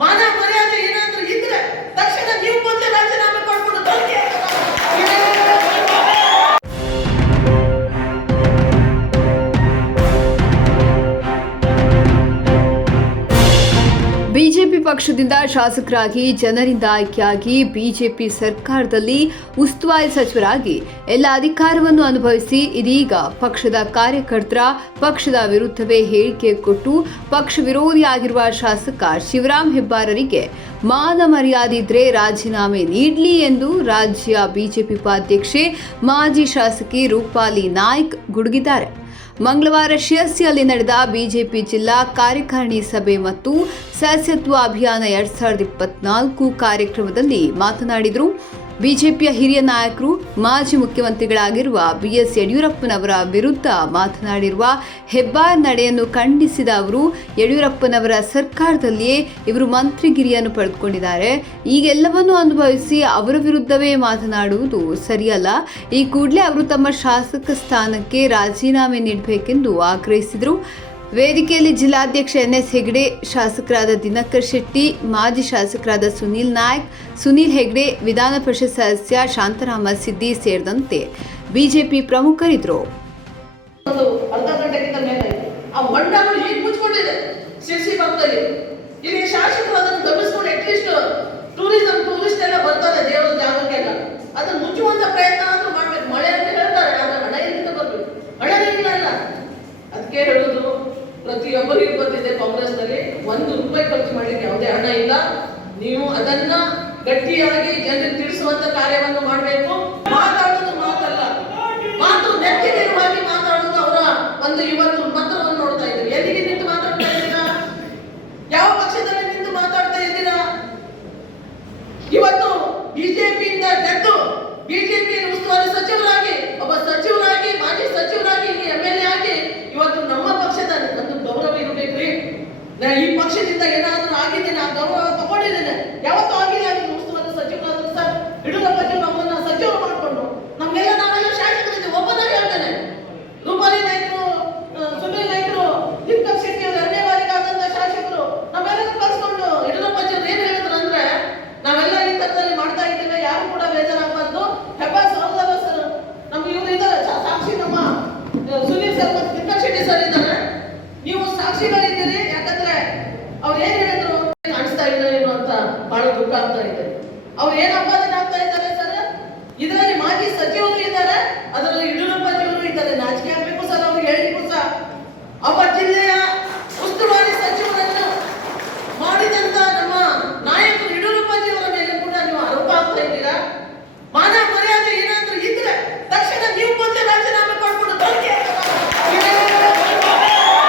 ಮಾನ ಪಕ್ಷದಿಂದ ಶಾಸಕರಾಗಿ, ಜನರಿಂದ ಆಯ್ಕೆಯಾಗಿ ಬಿಜೆಪಿ ಸರ್ಕಾರದಲ್ಲಿ ಉಸ್ತುವಾರಿ ಸಚಿವರಾಗಿ ಎಲ್ಲ ಅಧಿಕಾರವನ್ನು ಅನುಭವಿಸಿ ಇದೀಗ ಪಕ್ಷದ ಕಾರ್ಯಕರ್ತರ ಪಕ್ಷದ ವಿರುದ್ಧವೇ ಹೇಳಿಕೆ ಕೊಟ್ಟು ಪಕ್ಷ ವಿರೋಧಿಯಾಗಿರುವ ಶಾಸಕ ಶಿವರಾಮ್ ಹೆಬ್ಬಾರರಿಗೆ ಮಾನ ಮರ್ಯಾದೆ ಇದ್ರೆ ರಾಜೀನಾಮೆ ನೀಡಲಿ ಎಂದು ರಾಜ್ಯ ಬಿಜೆಪಿ ಉಪಾಧ್ಯಕ್ಷೆ ಮಾಜಿ ಶಾಸಕಿ ರೂಪಾಲಿ ನಾಯ್ಕ್ ಗುಡುಗಿದ್ದಾರೆ. ಮಂಗಳವಾರ ಶಿರಸಿಯಲ್ಲಿ ನಡೆದ ಬಿಜೆಪಿ ಜಿಲ್ಲಾ ಕಾರ್ಯಕಾರಿಣಿ ಸಭೆ ಮತ್ತು ಸದಸ್ಯತ್ವ ಅಭಿಯಾನ ಎರಡ್ ಸಾವಿರದ ಇಪ್ಪತ್ನಾಲ್ಕು ಕಾರ್ಯಕ್ರಮದಲ್ಲಿ ಮಾತನಾಡಿದರು. ಬಿಜೆಪಿಯ ಹಿರಿಯ ನಾಯಕರು ಮಾಜಿ ಮುಖ್ಯಮಂತ್ರಿಗಳಾಗಿರುವ ಬಿಎಸ್ ಯಡಿಯೂರಪ್ಪನವರ ವಿರುದ್ಧ ಮಾತನಾಡಿರುವ ಹೆಬ್ಬಾರ್ ನಡೆಯನ್ನು ಖಂಡಿಸಿದ ಅವರು, ಯಡಿಯೂರಪ್ಪನವರ ಸರ್ಕಾರದಲ್ಲಿಯೇ ಇವರು ಮಂತ್ರಿಗಿರಿಯನ್ನು ಪಡೆದುಕೊಂಡಿದ್ದಾರೆ. ಈಗೆಲ್ಲವನ್ನೂ ಅನುಭವಿಸಿ ಅವರ ವಿರುದ್ಧವೇ ಮಾತನಾಡುವುದು ಸರಿಯಲ್ಲ. ಈ ಕೂಡಲೇ ಅವರು ತಮ್ಮ ಶಾಸಕ ಸ್ಥಾನಕ್ಕೆ ರಾಜೀನಾಮೆ ನೀಡಬೇಕೆಂದು ಆಗ್ರಹಿಸಿದರು. ವೇದಿಕೆಯಲ್ಲಿ ಜಿಲ್ಲಾಧ್ಯಕ್ಷ ಎನ್ ಎಸ್ ಹೆಗ್ಡೆ, ಶಾಸಕರಾದ ದಿನಕರ್ ಶೆಟ್ಟಿ, ಮಾಜಿ ಶಾಸಕರಾದ ಸುನೀಲ್ ನಾಯಕ್, ಸುನೀಲ್ ಹೆಗ್ಡೆ, ವಿಧಾನ ಪರಿಷತ್ ಸದಸ್ಯ ಶಾಂತರಾಮ ಸಿದ್ದಿ ಸೇರಿದಂತೆ ಬಿಜೆಪಿ ಪ್ರಮುಖರಿದ್ದರು. ಪ್ರಯತ್ನ ಪ್ರತಿಯೊಬ್ಬರಿಗೂ ಗೊತ್ತಿದೆ ಕಾಂಗ್ರೆಸ್ನಲ್ಲಿ. ಒಂದು ರೂಪಾಯಿ ಖರ್ಚು ಮಾಡಲಿಕ್ಕೆ ಯಾವುದೇ ಹಣ ಇಲ್ಲ. ನೀವು ಅದನ್ನ ಗಟ್ಟಿಯಾಗಿ ಜನರಿಗೆ ತಿಳಿಸುವಂತ ಕಾರ್ಯವನ್ನು ಮಾಡಬೇಕು. ಈ ಪಕ್ಷದಿಂದ ಏನಾದರೂ ಆಗಿದ್ದೀನಿ ನಾ ಗೌರವ ತಗೊಂಡಿದ್ದೇನೆ. ಯಾವತ್ತೂ ಆಗಿಲ್ಲ ನೀವು ಉಸ್ತುವಾರಿ ಸಚಿವರಾದ್ರು ಸರ್ ಯಡಿಯೂರಪ್ಪ ನಮ್ಮನ್ನ ಸಚಿವರು ಮಾಡಿಕೊಂಡು ನಮ್ಗೆಲ್ಲ ನಾವೆಲ್ಲ ಶಾಸಕರಿದ್ದೀವಿ ಒಬ್ಬನಾಗಿ ಹೇಳ್ತೇನೆ ರೂಪಾಲಿ ನಾಯ್ಕರು ಆ, ಸುನೀಲ್ ನಾಯ್ಕರು ದೀಪಕ್ ಶೆಟ್ಟಿ ಅವರು ಎರಡನೇ ಬಾರಿಗೆ ಆದಂತ ಶಾಸಕರು ನಾವೆಲ್ಲರೂ ಕಳ್ಸ್ಕೊಂಡು ಯಡಿಯೂರಪ್ಪಾಜಿ ಅವ್ರು ಏನ್ ಹೇಳಿದ್ರು ಅಂದ್ರೆ ನಾವೆಲ್ಲ ಈ ತರದಲ್ಲಿ ಮಾಡ್ತಾ ಇದ್ದೇವೆ ಯಾರು ಕೂಡ ಬೇಜಾರಾಗಬಾರ್ದು ಹೆಬ್ಬಾಸ್ ಹೌದಲ್ಲ ಸರ್ ನಮ್ಗೆ ಇವ್ರು ಇದ್ದಾರೆ ಸಾ- ಸಾಕ್ಷಿ ನಮ್ಮ ಆ, ಸುನೀಲ್ ಸರ್ ಮತ್ತು ದೀಪಕ್ ಶೆಟ್ಟಿ ಸರ್ ಇದ್ದಾರೆ ನೀವು ಸಾಕ್ಷಿಗಳಿದ್ದೀರಿ ಯಾಕಂದ್ರೆ ಅವ್ರು ಏನ್ ಹೇಳಿದ್ರು ಕಾಣಿಸ್ತಾ ಇಲ್ಲ ಏನು ಅಂತ ಬಹಳ ದುಃಖ ಆಗ್ತಾ ಇದೆ ಅವ್ರು ಏನ್ ಅಪಾದನೆ ಆಗ್ತಾ ಇದ್ದಾರೆ ಸರ್? ಇದರಲ್ಲಿ ಮಾಜಿ ಸಚಿವರು ಇದ್ದಾರೆ, ಅದರಲ್ಲಿ ಯಡಿಯೂರಪ್ಪ ಅವರು ಇದ್ದಾರೆ. ನಾಚಿಕೆ ಆಗ್ಬೇಕು ಸರ್ ಅವ್ರಿಗೆ ಹೇಳಿಕ್ಕೂ ಸರ್ ಅವ ಜಿಲ್ಲೆಯ